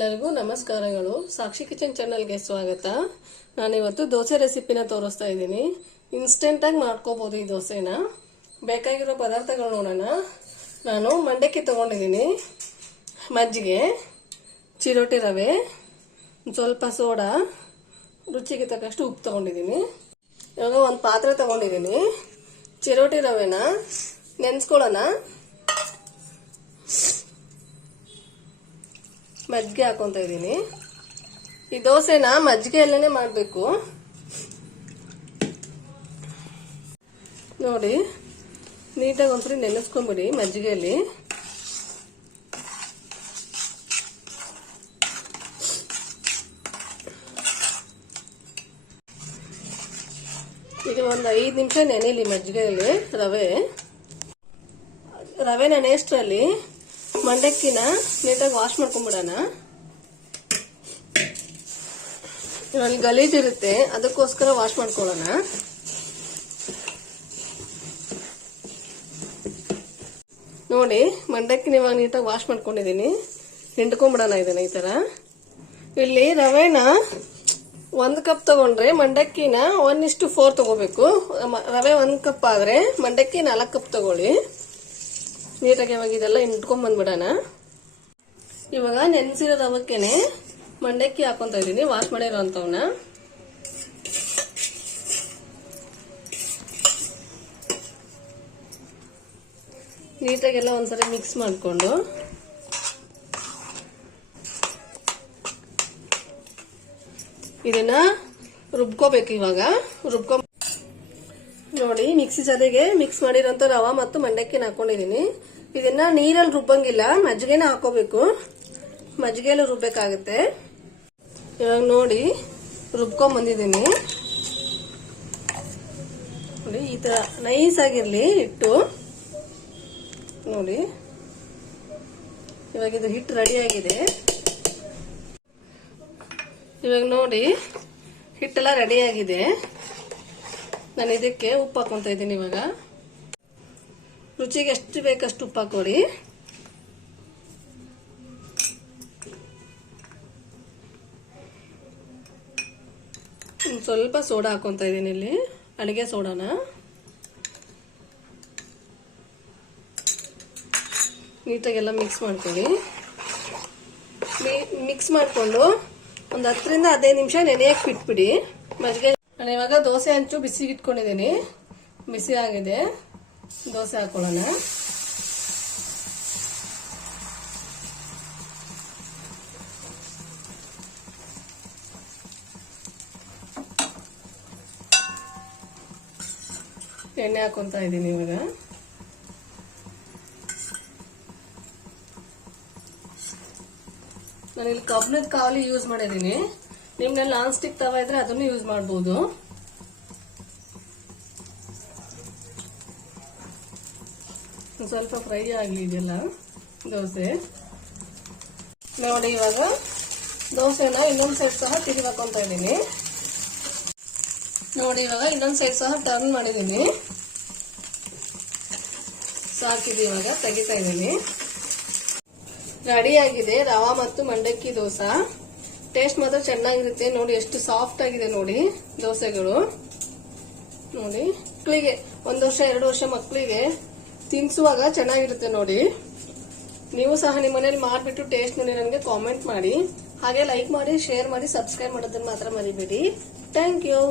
ಎಲ್ಲರಿಗೂ ನಮಸ್ಕಾರಗಳು. ಸಾಕ್ಷಿ ಕಿಚನ್ ಚಾನಲ್ಗೆ ಸ್ವಾಗತ. ನಾನಿವತ್ತು ದೋಸೆ ರೆಸಿಪಿನ ತೋರಿಸ್ತಾ ಇದ್ದೀನಿ. ಇನ್ಸ್ಟೆಂಟ್ ಆಗಿ ಮಾಡ್ಕೋಬಹುದು ಈ ದೋಸೆನ. ಬೇಕಾಗಿರೋ ಪದಾರ್ಥಗಳು ನೋಡೋಣ. ನಾನು ಮಂಡಕ್ಕಿ ತಗೊಂಡಿದ್ದೀನಿ, ಮಜ್ಜಿಗೆ, ಚಿರೋಟಿ ರವೆ, ಸ್ವಲ್ಪ ಸೋಡಾ, ರುಚಿಗೆ ತಕ್ಕಷ್ಟು ಉಪ್ಪು ತಗೊಂಡಿದ್ದೀನಿ. ಇವಾಗ ಒಂದು ಪಾತ್ರೆ ತಗೊಂಡಿದ್ದೀನಿ. ಚಿರೋಟಿ ರವೆನ ನೆನೆಸ್ಕೊಳ್ಳೋಣ. ಮಜ್ಜಿಗೆ ಹಾಕೊಂತ ಇದ್ದೀನಿ. ಈ ದೋಸೆನ ಮಜ್ಜಿಗೆಯಲ್ಲೇ ಮಾಡಬೇಕು ನೋಡಿ. ನೀಟಾಗಿ ಒಂದ್ಸರಿ ನೆನೆಸ್ಕೊಂಡ್ಬಿಡಿ ಮಜ್ಜಿಗೆಯಲ್ಲಿ. ಈಗ ಒಂದು 5 ನಿಮಿಷ ನೆನೆಯಲಿ ಮಜ್ಜಿಗೆಯಲ್ಲಿ ರವೆ ನೆನೆಯಷ್ಟರಲ್ಲಿ ಮಂಡಕ್ಕಿನ ನೀಟಾಗಿ ವಾಶ್ ಮಾಡ್ಕೊಂಡ್ಬಿಡೋಣ. ಅಲ್ಲಿ ಗಲೀಜ್ ಇರುತ್ತೆ, ಅದಕ್ಕೋಸ್ಕರ ವಾಶ್ ಮಾಡ್ಕೊಳ್ಳೋಣ. ನೋಡಿ, ಮಂಡಕ್ಕಿನ ಇವಾಗ ನೀಟಾಗಿ ವಾಶ್ ಮಾಡ್ಕೊಂಡಿದ್ದೀನಿ. ಹಿಂಡ್ಕೊಂಡ್ಬಿಡೋಣ ಇದನ್ನ ಈ ತರ. ಇಲ್ಲಿ ರವೆನ 1 ಕಪ್ ತಗೊಂಡ್ರೆ ಮಂಡಕ್ಕಿನ 1:4 ತಗೋಬೇಕು. ರವೆ 1 ಕಪ್ ಆದ್ರೆ ಮಂಡಕ್ಕಿ 4 ಕಪ್ ತಗೊಳ್ಳಿ. ನೀಟಾಗಿ ಇವಾಗ ಇದೆಲ್ಲ ಹಿಂಡ್ಕೊಂಡ್ ಬಂದ್ಬಿಡೋಣ. ಇವಾಗ ನೆನೆಸಿರೋ ರವಕ್ಕೆನೆ ಮಂಡಕ್ಕಿ ಹಾಕೊಂತ ಇದೀನಿ, ವಾಶ್ ಮಾಡಿರೋ ಅಂತವನ್ನ. ನೀಟಾಗೆಲ್ಲ ಒಂದ್ಸರಿ ಮಿಕ್ಸ್ ಮಾಡ್ಕೊಂಡು ಇದನ್ನ ರುಬ್ಕೋಬೇಕು. ಇವಾಗ ನೋಡಿ, ಮಿಕ್ಸಿ ಜೊತೆಗೆ ಮಿಕ್ಸ್ ಮಾಡಿರೋಂಥ ರವಾ ಮತ್ತು ಮಂಡಕ್ಕಿನ ಹಾಕೊಂಡಿದೀನಿ. ಇದನ್ನ ನೀರಲ್ಲಿ ರುಬ್ಬಂಗಿಲ್ಲ, ಮಜ್ಜಿಗೆನ ಹಾಕೋಬೇಕು. ಮಜ್ಜಿಗೆಯಲ್ಲಿ ರುಬ್ಬೇಕಾಗುತ್ತೆ. ಇವಾಗ ನೋಡಿ, ರುಬ್ಕೊಂಡ್ ಬಂದಿದ್ದೀನಿ. ನೋಡಿ, ಈ ತರ ನೈಸ್ ಆಗಿರ್ಲಿ ಹಿಟ್ಟು. ನೋಡಿ, ಇವಾಗ ಇದು ಹಿಟ್ಟು ರೆಡಿ ಆಗಿದೆ. ಇವಾಗ ನೋಡಿ, ಹಿಟ್ಟೆಲ್ಲ ರೆಡಿ ಆಗಿದೆ. ನಾನು ಇದಕ್ಕೆ ಉಪ್ಪು ಹಾಕೊಂತ ಇದ್ದೀನಿ. ಇವಾಗ ರುಚಿಗೆ ಎಷ್ಟು ಬೇಕಷ್ಟು ಉಪ್ಪು ಹಾಕೊಡಿ. ಸ್ವಲ್ಪ ಸೋಡಾ ಹಾಕೊಂತ ಇದ್ದೀನಿ, ಇಲ್ಲಿ ಅಡಿಗೆ ಸೋಡಾನ. ನೀಟಾಗೆಲ್ಲ ಮಿಕ್ಸ್ ಮಾಡ್ಕೊಳ್ಳಿ. ಮಿಕ್ಸ್ ಮಾಡಿಕೊಂಡು ಒಂದು 10ರಿಂದ 15 ನಿಮಿಷ ನೆನೆಯಕ್ಕೆ ಬಿಟ್ಬಿಡಿ ಮಜ್ಜಿಗೆ. ನಾನು ಇವಾಗ ದೋಸೆ ಹಂಚು ಬಿಸಿಗೆ ಇಟ್ಕೊಂಡಿದ್ದೀನಿ. ಬಿಸಿ ಆಗಿದೆ, ದೋಸೆ ಹಾಕೊಳ್ಳೋಣ. ಎಣ್ಣೆ ಹಾಕೊಂತ ಇದ್ದೀನಿ ಇವಾಗ. ನಾನಿಲ್ಲಿ ಕಬ್ಬಿಣದ ಕಾವಲಿ ಯೂಸ್ ಮಾಡಿದ್ದೀನಿ. ನಿಮ್ಗೆ ನಾನ್ ಸ್ಟಿಕ್ ತವ ಇದ್ರೆ ಅದನ್ನು ಯೂಸ್ ಮಾಡಬಹುದು. ಸ್ವಲ್ಪ ಫ್ರೈ ಆಗಲಿ ಇದೆಲ್ಲ ದೋಸೆ. ನೋಡಿ, ಇವಾಗ ದೋಸೆನ ಇನ್ನೊಂದು ಸೈಡ್ ಸಹ ತಿರುಗಿ ಹಾಕೊಂತ ಇದ್ದೀನಿ. ನೋಡಿ, ಇವಾಗ ಇನ್ನೊಂದು ಸೈಡ್ ಸಹ ಟರ್ನ್ ಮಾಡಿದ್ದೀನಿ. ಸಾಕಿದೆ, ಇವಾಗ ತೆಗಿತಾ ಇದ್ದೀನಿ. ರೆಡಿ ಆಗಿದೆ ರವಾ ಮತ್ತು ಮಂಡಕ್ಕಿ ದೋಸೆ. ಟೇಸ್ಟ್ ಮಾತ್ರ ಚೆನ್ನಾಗಿರುತ್ತೆ. ನೋಡಿ, ಎಷ್ಟು ಸಾಫ್ಟ್ ಆಗಿದೆ ನೋಡಿ ದೋಸೆಗಳು. ನೋಡಿ, ಮಕ್ಕಳಿಗೆ 1 ವರ್ಷ 2 ವರ್ಷ ಮಕ್ಕಳಿಗೆ ತಿನ್ಸುವಾಗ ಚೆನ್ನಾಗಿರುತ್ತೆ ನೋಡಿ. ನೀವು ಸಹ ನಿಮ್ಮ ಮನೇಲಿ ಮಾಡಿಬಿಟ್ಟು ಟೇಸ್ಟ್ ನೋಡಿ ನನಗೆ ಕಾಮೆಂಟ್ ಮಾಡಿ. ಹಾಗೆ ಲೈಕ್ ಮಾಡಿ, ಶೇರ್ ಮಾಡಿ, ಸಬ್ಸ್ಕ್ರೈಬ್ ಮಾಡೋದನ್ನ ಮಾತ್ರ ಮರಿಬೇಡಿ. Thank you.